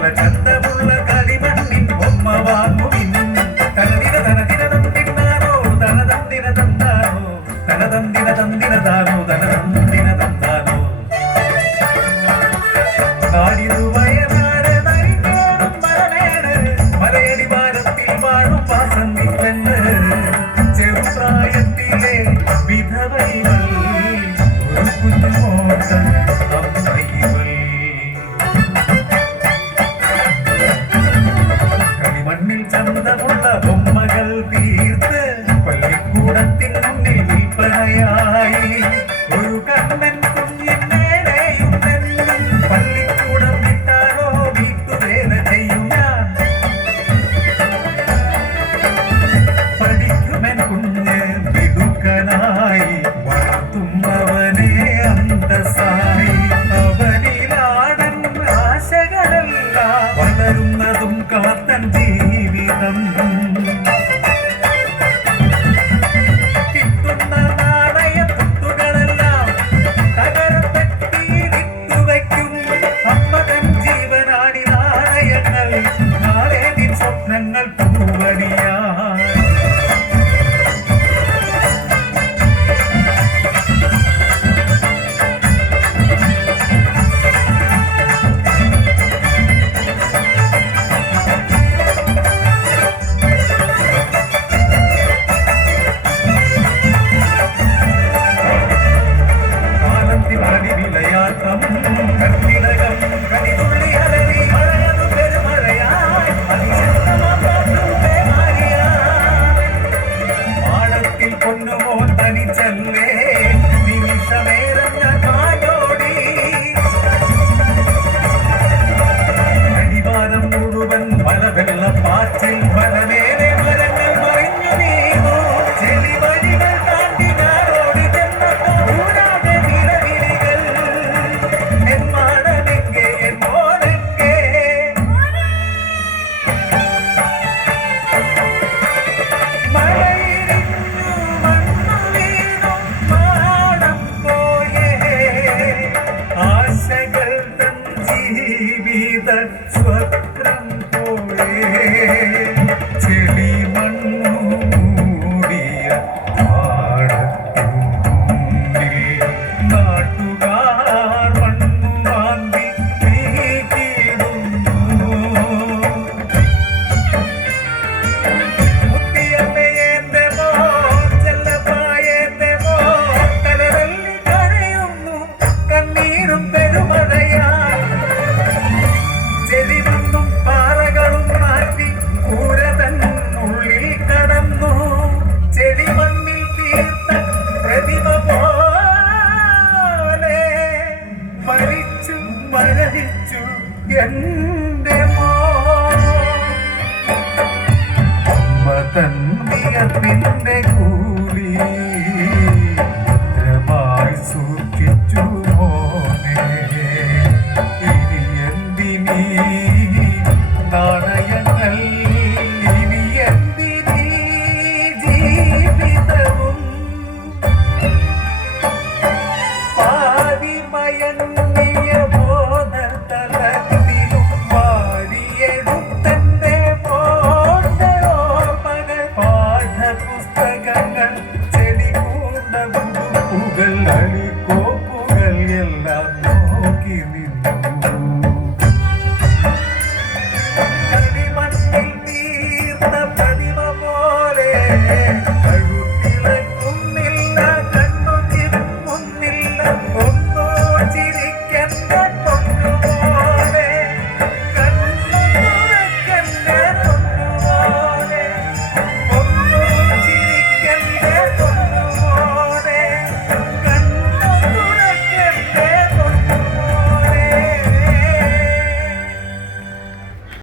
നല്ല ചന്തമുള്ള കളിമണ്ണിൻ ബൊമ്മ വാങ്ങുവിൻ തനതിര തനതിര തന്നിനാനോ തനതന്തിര തന്നാനോ തനതന്തിര തന്തിരതാനോ തനതന്തിര തന്നാനോ മലയടി ഭാരത്തിൽ വാഴും വാസന്തിപ്പെണ്ണ് ചെറുപ്രായത്തിലെ വിധവൈകൾ ഒരു കുഞ്ഞുമോട്ടം അമ്മൈവൾ കളിമണ്ണിൽ ചന്തമുള്ള ബൊമ്മകൾ തീർത്ത് പള്ളിക്കൂടത്തിൻ മുന്നിൽ വിൽപ്പനയായി ഒരു കണ്ണൻ പള്ളിക്കൂടം വിട്ടാലോ വീട്ടുവേല ചെയ്യും ഞാൻ പഠിക്കുമെൻ കുഞ്ഞ് വിടുക്കനായി വളർത്തും അവനെ അന്തസായി അവനിലാടൻ ആശകളല്ല വളരുന്നതും കാത്തൻ ജീവിതം കിട്ടുന്ന നാണയത്തുട്ടുകളെല്ലാം തകരപ്പെട്ടി വിട്ടുവയ്ക്കും അമ്മതൻ ജീവനാടി നാണയങ്ങൾ നാളെ നിൻ സ്വപ്നങ്ങൾ പൂവടിയാ വിളയാട്ടം കർക്കിടകം കനിതുള്ളി അലറി മഴയതു പെരുമഴയായി പാടത്തിൽ പൊന്നുമോൻ തനിച്ചല്ലേ നിമിഷമേരം ഞാൻ കാടോടി അടിവാരം മുഴുവൻ മലവെള്ളപ്പാച്ചിൽ മലമേലെ മരങ്ങൾ മറിഞ്ഞു നീങ്ങോ ചെളി വഴികൾ താണ്ടി ഞാറോടി ചെന്നപ്പോ ജീവിത സ്വപ്നം പോയേ ചെളി മണ്ണു മൂടിയ പാടത്തിനുള്ളിൽ നാട്ടുകാർ മണ്ണു വാങ്ങി നീക്കിയിടുന്നു മുത്തിയമ്മയേന്റെ മോ ചെല്ലപ്പായേന്റെ മോ തലവല്ലി കരയുന്നു കണ്ണീരും പെരുമഴയാ ചെളിമണ്ണും പാറകളും മാറ്റി കൂരതന്നുള്ളിൽ കടന്നു ചെളിമണ്ണിൽ തീർത്ത പ്രതിമ പോലെ മരിച്ചു മരവിച്ചു എന്റെ അമ്മ തൻ വിയർപ്പിന്റെ കൂലി ഭദ്രമായി സൂക്ഷിച്ചു മോനെ ഇനി എന്തിനീ നാണയങ്ങൾ ഇനി എന്തിനീ ജീവിതവും പാതിമയങ്ങിയ ബോധതലത്തിലും വാരിയെടുത്തന്റെ ഓർമ്മകൾ പാഠപുസ്തകങ്ങൾ ചെടികൂണ്ട ഉടുപ്പുകൾ അളിക്കോപ്പുകൾ എല്ലാം നോക്കി നിന്നു